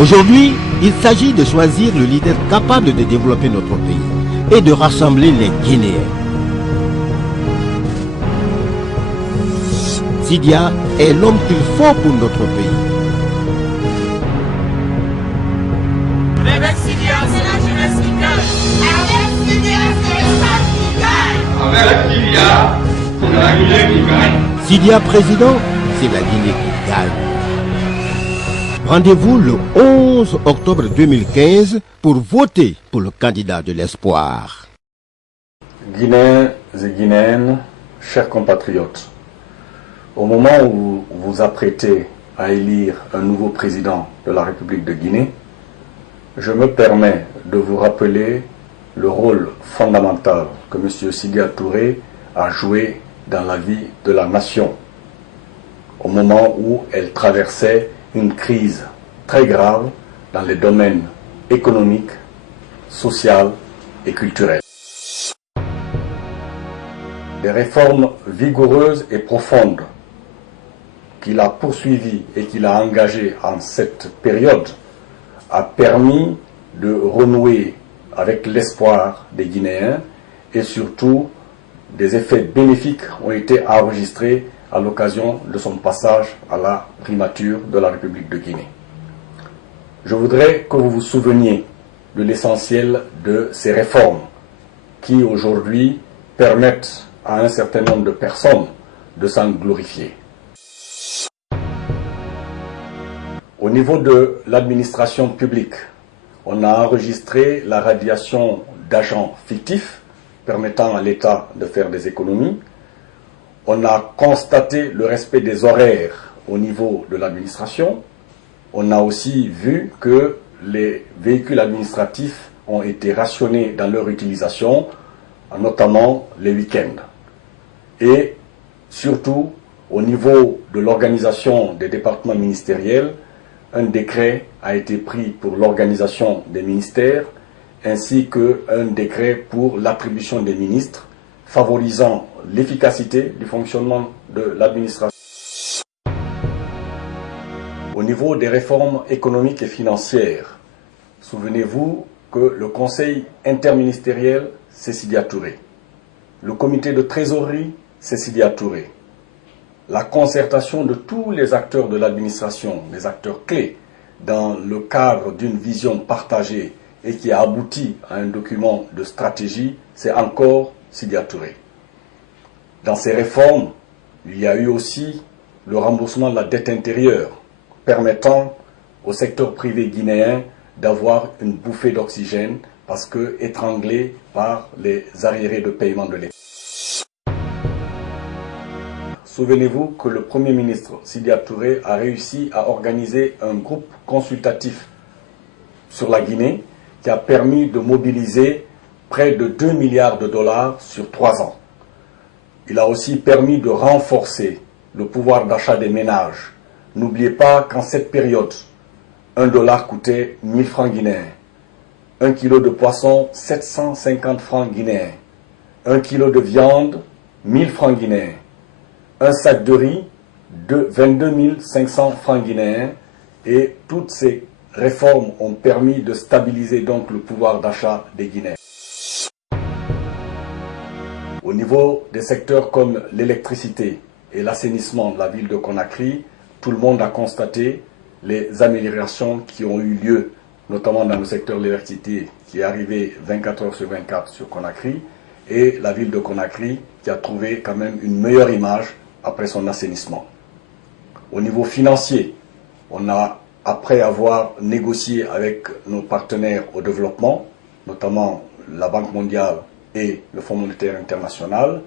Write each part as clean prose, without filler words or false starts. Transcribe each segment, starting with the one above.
Aujourd'hui, il s'agit de choisir le leader capable de développer notre pays et de rassembler les Guinéens. Sidia est l'homme qu'il faut pour notre pays. Avec Sidia, c'est la jeunesse qui gagne. Avec Sidia, c'est le peuple qui gagne. Avec Sidia, c'est la Guinée qui gagne. Sidia président, c'est la Guinée qui gagne. Rendez-vous le 11 octobre 2015 pour voter pour le candidat de l'espoir. Guinéens et Guinéennes, chers compatriotes, au moment où vous vous apprêtez à élire un nouveau président de la République de Guinée, je me permets de vous rappeler le rôle fondamental que M. Sidia Touré a joué dans la vie de la nation, au moment où elle traversait une crise très grave dans les domaines économiques, social et culturel. Des réformes vigoureuses et profondes qu'il a poursuivies et qu'il a engagées en cette période a permis de renouer avec l'espoir des Guinéens et surtout des effets bénéfiques ont été enregistrés à l'occasion de son passage à la primature de la République de Guinée. Je voudrais que vous vous souveniez de l'essentiel de ces réformes qui aujourd'hui permettent à un certain nombre de personnes de s'en glorifier. Au niveau de l'administration publique, on a enregistré la radiation d'agents fictifs permettant à l'État de faire des économies. On a constaté le respect des horaires au niveau de l'administration. On a aussi vu que les véhicules administratifs ont été rationnés dans leur utilisation, notamment les week-ends. Et surtout, au niveau de l'organisation des départements ministériels, un décret a été pris pour l'organisation des ministères, ainsi qu'un décret pour l'attribution des ministres, favorisant l'efficacité du fonctionnement de l'administration. Au niveau des réformes économiques et financières, souvenez-vous que le Conseil interministériel, c'est Sidia Touré. Le comité de trésorerie, c'est Sidia Touré. La concertation de tous les acteurs de l'administration, les acteurs clés, dans le cadre d'une vision partagée et qui a abouti à un document de stratégie, c'est encore Sidia Touré. Dans ces réformes, il y a eu aussi le remboursement de la dette intérieure, permettant au secteur privé guinéen d'avoir une bouffée d'oxygène parce que étranglé par les arriérés de paiement de l'État. Souvenez-vous que le Premier ministre Sidia Touré a réussi à organiser un groupe consultatif sur la Guinée qui a permis de mobiliser près de 2 milliards de dollars sur 3 ans. Il a aussi permis de renforcer le pouvoir d'achat des ménages. N'oubliez pas qu'en cette période, 1 dollar coûtait 1000 francs guinéens. 1 kilo de poisson, 750 francs guinéens. 1 kilo de viande, 1000 francs guinéens. Un sac de riz, de 22 500 francs guinéens. Et toutes ces réformes ont permis de stabiliser donc le pouvoir d'achat des Guinéens. Au niveau des secteurs comme l'électricité et l'assainissement de la ville de Conakry, tout le monde a constaté les améliorations qui ont eu lieu, notamment dans le secteur de l'électricité qui est arrivé 24 heures sur 24 sur Conakry, et la ville de Conakry qui a trouvé quand même une meilleure image après son assainissement. Au niveau financier, on a, après avoir négocié avec nos partenaires au développement, notamment la Banque mondiale et le Fonds monétaire international,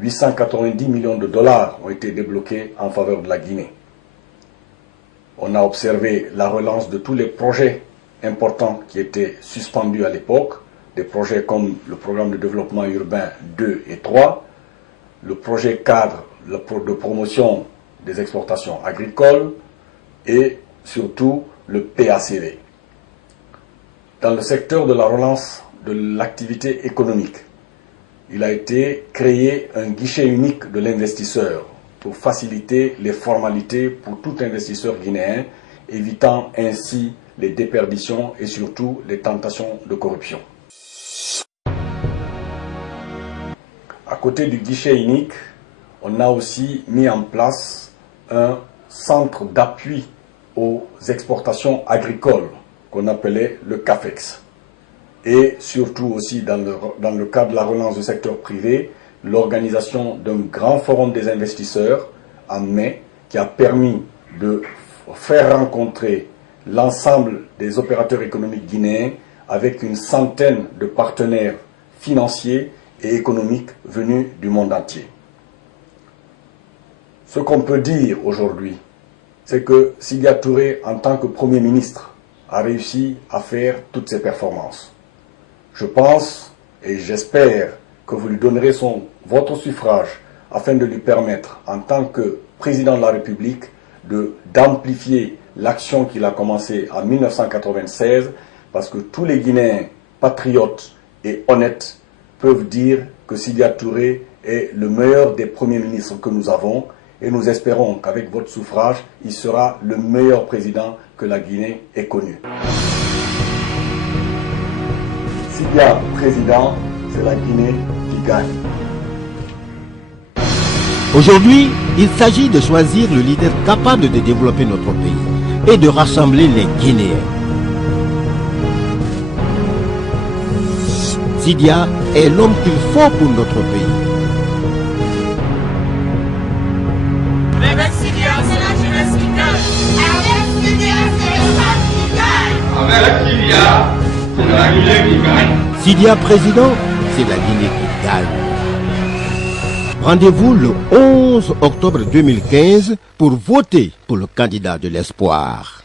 890 millions de dollars ont été débloqués en faveur de la Guinée. On a observé la relance de tous les projets importants qui étaient suspendus à l'époque, des projets comme le programme de développement urbain 2 et 3, le projet cadre de promotion des exportations agricoles et surtout le PACV. Dans le secteur de la relance de l'activité économique, il a été créé un guichet unique de l'investisseur pour faciliter les formalités pour tout investisseur guinéen évitant ainsi les déperditions et surtout les tentations de corruption. À côté du guichet unique, on a aussi mis en place un centre d'appui aux exportations agricoles qu'on appelait le CAFEX. Et surtout aussi dans le cadre de la relance du secteur privé, l'organisation d'un grand forum des investisseurs en mai qui a permis de faire rencontrer l'ensemble des opérateurs économiques guinéens avec une centaine de partenaires financiers et économiques venus du monde entier. Ce qu'on peut dire aujourd'hui, c'est que Sidya Touré, en tant que Premier ministre, a réussi à faire toutes ces performances. Je pense et j'espère que vous lui donnerez votre suffrage afin de lui permettre, en tant que Président de la République, d'amplifier l'action qu'il a commencée en 1996, parce que tous les Guinéens patriotes et honnêtes peuvent dire que Sidya Touré est le meilleur des premiers ministres que nous avons, et nous espérons qu'avec votre suffrage, il sera le meilleur président que la Guinée ait connu. Sidya président, c'est la Guinée qui gagne. Aujourd'hui, il s'agit de choisir le leader capable de développer notre pays et de rassembler les Guinéens. Sidya est l'homme qu'il faut pour notre pays. Avec Sidya, c'est la jeunesse qui gagne. Avec Sidya, c'est le peuple qui gagne. Avec Sidya, c'est la Guinée qui gagne. Sidya président, c'est la Guinée qui gagne. Rendez-vous le 11 octobre 2015 pour voter pour le candidat de l'espoir.